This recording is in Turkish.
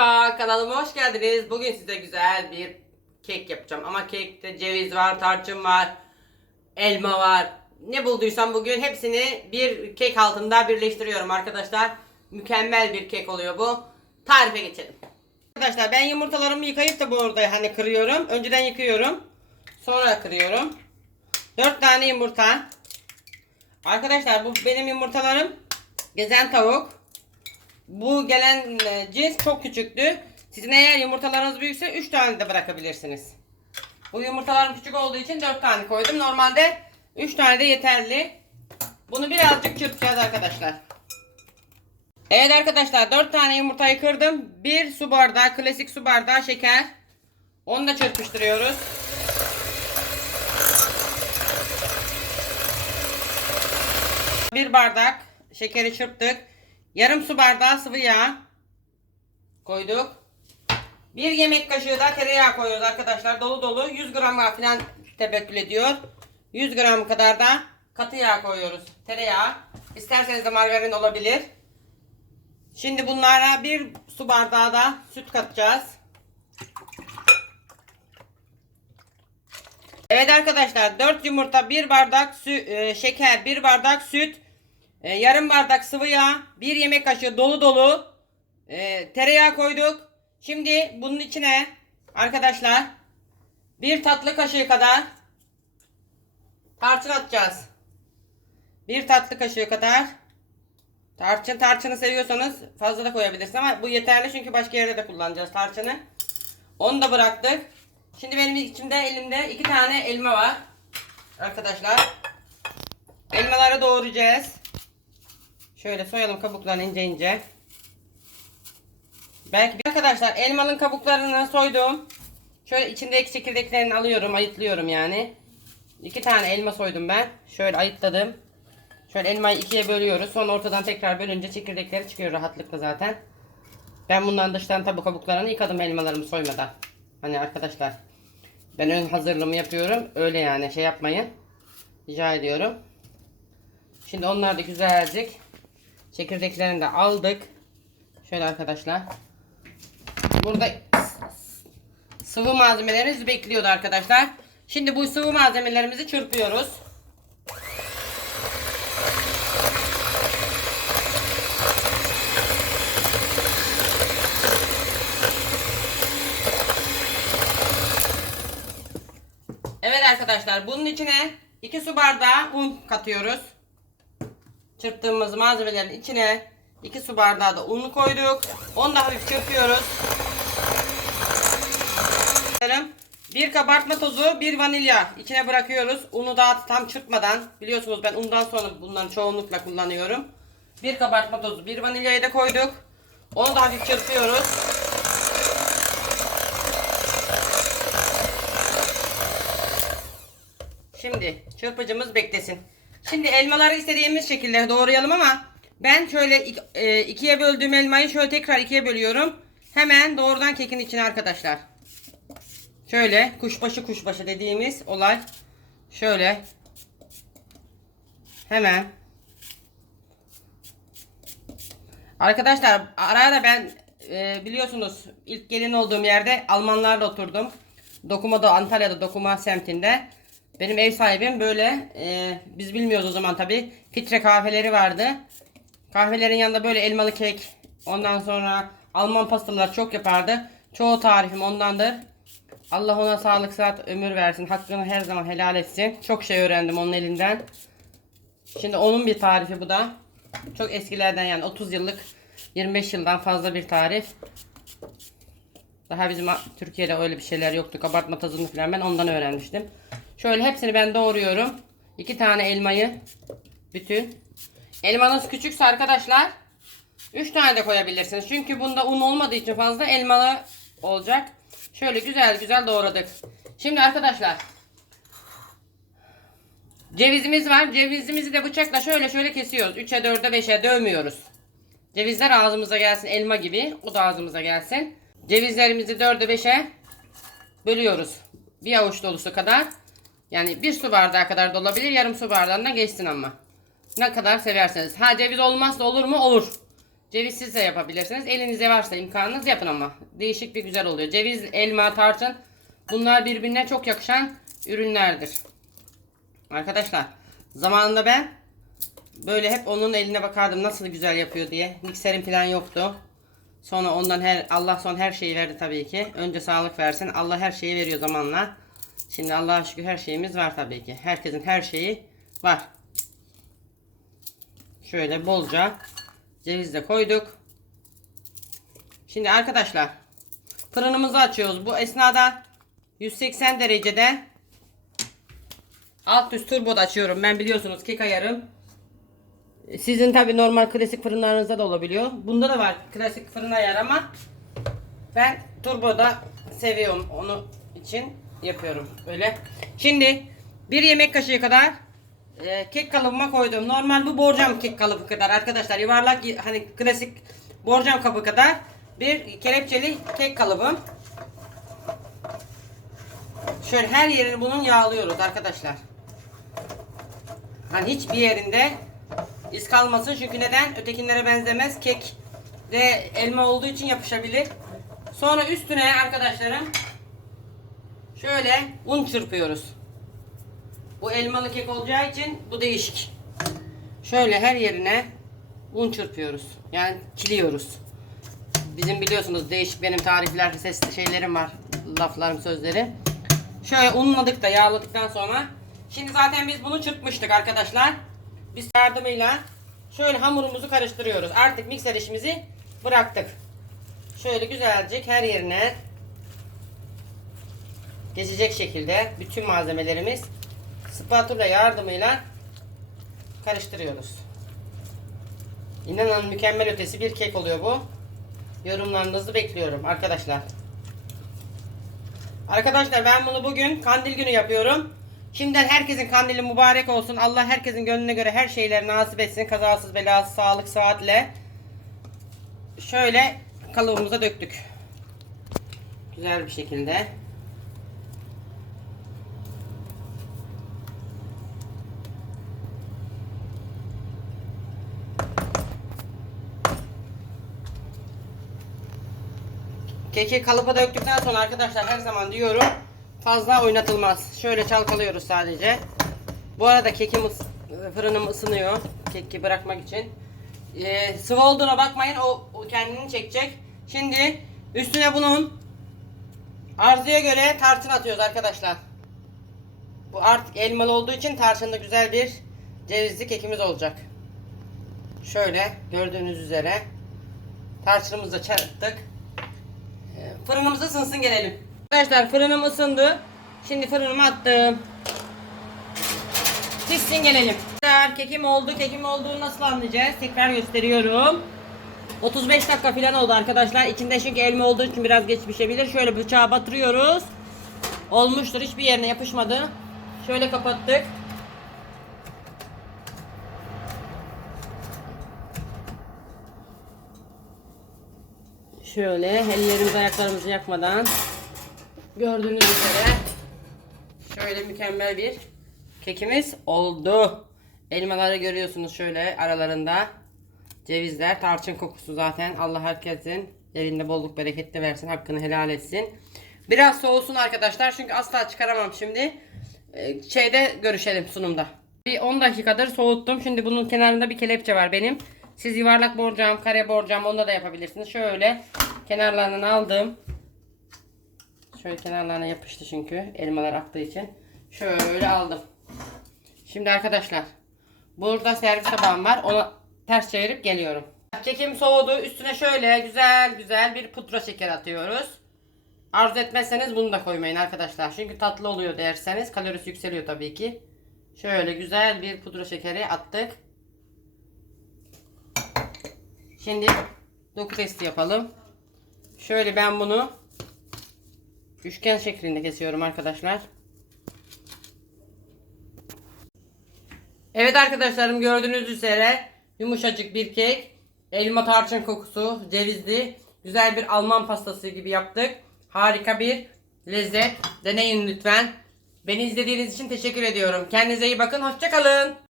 Merhaba kanalıma hoş geldiniz. Bugün size güzel bir kek yapacağım. Ama kekte ceviz var, tarçın var, elma var. Ne bulduysam bugün hepsini bir kek altında birleştiriyorum arkadaşlar. Mükemmel bir kek oluyor bu. Tarife geçelim. Arkadaşlar ben yumurtalarımı yıkayıp da bu arada hani kırıyorum. Önceden yıkıyorum. Sonra kırıyorum. 4 tane yumurta. Arkadaşlar bu benim yumurtalarım. Gezen tavuk. Bu gelen e, cins çok küçüktü. Sizin eğer yumurtalarınız büyükse 3 tane de bırakabilirsiniz. Bu yumurtalarım küçük olduğu için 4 tane koydum. Normalde 3 tane de yeterli. Bunu birazcık çırpacağız arkadaşlar. Evet arkadaşlar 4 tane yumurtayı kırdım. 1 su bardağı klasik su bardağı şeker. Onu da çırpıştırıyoruz. Bir bardak şekeri çırptık. Yarım su bardağı sıvı yağ koyduk. Bir yemek kaşığı da tereyağı koyuyoruz arkadaşlar. Dolu dolu 100 gram falan tebekkül ediyor. 100 gram kadar da katı yağ koyuyoruz. Tereyağı. İsterseniz de margarin olabilir. Şimdi bunlara bir su bardağı da süt katacağız. Evet arkadaşlar 4 yumurta 1 bardak sü- e, şeker 1 bardak süt e, yarım bardak sıvı yağ 1 yemek kaşığı dolu dolu e, tereyağı koyduk. Şimdi bunun içine arkadaşlar bir tatlı kaşığı kadar tarçın atacağız. Bir tatlı kaşığı kadar tarçın tarçını seviyorsanız fazla da koyabilirsiniz ama bu yeterli çünkü başka yerde de kullanacağız tarçını. Onu da bıraktık. Şimdi benim içimde elimde iki tane elma var. Arkadaşlar. Elmaları doğrayacağız. Şöyle soyalım kabuklarını ince ince. Belki arkadaşlar elmanın kabuklarını soydum. Şöyle içindeki çekirdeklerini alıyorum, ayıtlıyorum yani. İki tane elma soydum ben. Şöyle ayıtladım. Şöyle elmayı ikiye bölüyoruz. Sonra ortadan tekrar bölünce çekirdekleri çıkıyor rahatlıkla zaten. Ben bundan dıştan tabu kabuklarını yıkadım elmalarımı soymadan. Hani arkadaşlar ben ön hazırlığımı yapıyorum. Öyle yani şey yapmayın. Rica ediyorum. Şimdi onları da güzelcik çekirdeklerini de aldık. Şöyle arkadaşlar. Burada sıvı malzemelerimiz bekliyordu arkadaşlar. Şimdi bu sıvı malzemelerimizi çırpıyoruz. Evet arkadaşlar bunun içine 2 su bardağı un katıyoruz. Çırptığımız malzemelerin içine 2 su bardağı da unu koyduk. Onu da hafif çırpıyoruz. Bir kabartma tozu, bir vanilya içine bırakıyoruz. Unu daha tam çırpmadan. Biliyorsunuz ben undan sonra bunların çoğunlukla kullanıyorum. Bir kabartma tozu, bir vanilyayı da koyduk. Onu da hafif çırpıyoruz. Şimdi çırpıcımız beklesin. Şimdi elmaları istediğimiz şekilde doğrayalım ama ben şöyle e, ikiye böldüğüm elmayı şöyle tekrar ikiye bölüyorum. Hemen doğrudan kekin içine arkadaşlar. Şöyle kuşbaşı kuşbaşı dediğimiz olay. Şöyle. Hemen. Arkadaşlar ara ara ben e, biliyorsunuz ilk gelin olduğum yerde Almanlarla oturdum. Dokuma'da Antalya'da Dokuma semtinde. Benim ev sahibim böyle e, biz bilmiyoruz o zaman tabi fitre kahveleri vardı. Kahvelerin yanında böyle elmalı kek ondan sonra Alman pastalar çok yapardı. Çoğu tarifim ondandır. Allah ona sağlık sıhhat ömür versin. Hakkını her zaman helal etsin. Çok şey öğrendim onun elinden. Şimdi onun bir tarifi bu da. Çok eskilerden yani 30 yıllık 25 yıldan fazla bir tarif. Daha bizim Türkiye'de öyle bir şeyler yoktu. Kabartma tozunu falan ben ondan öğrenmiştim. Şöyle hepsini ben doğruyorum. İki tane elmayı bütün. Elmanız küçükse arkadaşlar 3 tane de koyabilirsiniz. Çünkü bunda un olmadığı için fazla elmalı olacak. Şöyle güzel güzel doğradık. Şimdi arkadaşlar cevizimiz var. Cevizimizi de bıçakla şöyle şöyle kesiyoruz. 3'e 4'e 5'e dövmüyoruz. Cevizler ağzımıza gelsin elma gibi. O da ağzımıza gelsin. Cevizlerimizi 4'e 5'e bölüyoruz. Bir avuç dolusu kadar. Yani bir su bardağı kadar da olabilir. Yarım su bardağından geçsin ama. Ne kadar severseniz. Ha ceviz olmazsa olur mu? Olur. Cevizsiz de yapabilirsiniz. Elinizde varsa imkanınız yapın ama. Değişik bir güzel oluyor. Ceviz, elma, tarçın bunlar birbirine çok yakışan ürünlerdir. Arkadaşlar zamanında ben böyle hep onun eline bakardım nasıl güzel yapıyor diye. Mikserim falan yoktu. Sonra ondan her Allah son her şeyi verdi tabii ki. Önce sağlık versin. Allah her şeyi veriyor zamanla. Şimdi Allah'a şükür her şeyimiz var tabii ki. Herkesin her şeyi var. Şöyle bolca ceviz de koyduk. Şimdi arkadaşlar fırınımızı açıyoruz. Bu esnada 180 derecede alt üst turboda açıyorum. Ben biliyorsunuz kek ayarım. Sizin tabi normal klasik fırınlarınızda da olabiliyor. Bunda da var klasik fırın ayar ama ben turboda seviyorum. Onu için yapıyorum böyle. Şimdi bir yemek kaşığı kadar e, kek kalıbıma koydum. Normal bu borcam kek kalıbı kadar arkadaşlar. Yuvarlak hani klasik borcam kabı kadar bir kelepçeli kek kalıbım. Şöyle her yerini bunun yağlıyoruz arkadaşlar. Hani hiçbir yerinde iz kalmasın çünkü neden? Ötekinlere benzemez. Kek ve elma olduğu için yapışabilir. Sonra üstüne arkadaşlarım şöyle un çırpıyoruz. Bu elmalı kek olacağı için bu değişik. Şöyle her yerine un çırpıyoruz. Yani çiliyoruz. Bizim biliyorsunuz değişik benim tarifler, sesli şeylerim var. Laflarım, sözleri. Şöyle unladık da yağladıktan sonra. Şimdi zaten biz bunu çırpmıştık arkadaşlar. Biz yardımıyla şöyle hamurumuzu karıştırıyoruz. Artık mikser işimizi bıraktık. Şöyle güzelce her yerine geçecek şekilde bütün malzemelerimiz spatula yardımıyla karıştırıyoruz. İnanın mükemmel ötesi bir kek oluyor bu. Yorumlarınızı bekliyorum arkadaşlar. Arkadaşlar ben bunu bugün kandil günü yapıyorum. Şimdiden herkesin kandili mübarek olsun. Allah herkesin gönlüne göre her şeyleri nasip etsin. Kazasız belasız sağlık saatle. Şöyle kalıbımıza döktük. Güzel bir şekilde. Keki kalıba döktükten sonra arkadaşlar her zaman diyorum fazla oynatılmaz. Şöyle çalkalıyoruz sadece. Bu arada kekim fırınım ısınıyor. Keki bırakmak için. Ee, sıvı olduğuna bakmayın o, o kendini çekecek. Şimdi üstüne bunun arzuya göre tarçın atıyoruz arkadaşlar. Bu artık elmalı olduğu için tarçınlı güzel bir cevizli kekimiz olacak. Şöyle gördüğünüz üzere tarçınımızı da çarptık. Fırınımız ısınsın gelelim. Arkadaşlar fırınım ısındı. Şimdi fırınıma attım. Pişsin gelelim. Kekim oldu. Kekim olduğunu nasıl anlayacağız? Tekrar gösteriyorum. 35 dakika falan oldu arkadaşlar. İçinde çünkü elma olduğu için biraz geç pişebilir. Şöyle bıçağa batırıyoruz. Olmuştur. Hiçbir yerine yapışmadı. Şöyle kapattık. Şöyle ellerimizi ayaklarımızı yakmadan gördüğünüz üzere şöyle mükemmel bir kekimiz oldu. Elmaları görüyorsunuz şöyle aralarında. Cevizler, tarçın kokusu zaten. Allah herkesin elinde bolluk bereket de versin. Hakkını helal etsin. Biraz soğusun arkadaşlar. Çünkü asla çıkaramam şimdi. Ee, Şeyde görüşelim sunumda. Bir 10 dakikadır soğuttum. Şimdi bunun kenarında bir kelepçe var benim. Siz yuvarlak borcam, kare borcam onda da yapabilirsiniz. Şöyle kenarlarından aldım. Şöyle kenarlarına yapıştı çünkü elmalar aktığı için. Şöyle aldım. Şimdi arkadaşlar burada servis tabağım var. Onu ters çevirip geliyorum. Kekim soğudu. Üstüne şöyle güzel güzel bir pudra şeker atıyoruz. Arzu etmezseniz bunu da koymayın arkadaşlar. Çünkü tatlı oluyor derseniz kalorisi yükseliyor tabii ki. Şöyle güzel bir pudra şekeri attık. Şimdi doku testi yapalım. Şöyle ben bunu üçgen şeklinde kesiyorum arkadaşlar. Evet arkadaşlarım gördüğünüz üzere yumuşacık bir kek. Elma tarçın kokusu, cevizli, güzel bir Alman pastası gibi yaptık. Harika bir lezzet. Deneyin lütfen. Beni izlediğiniz için teşekkür ediyorum. Kendinize iyi bakın. Hoşçakalın.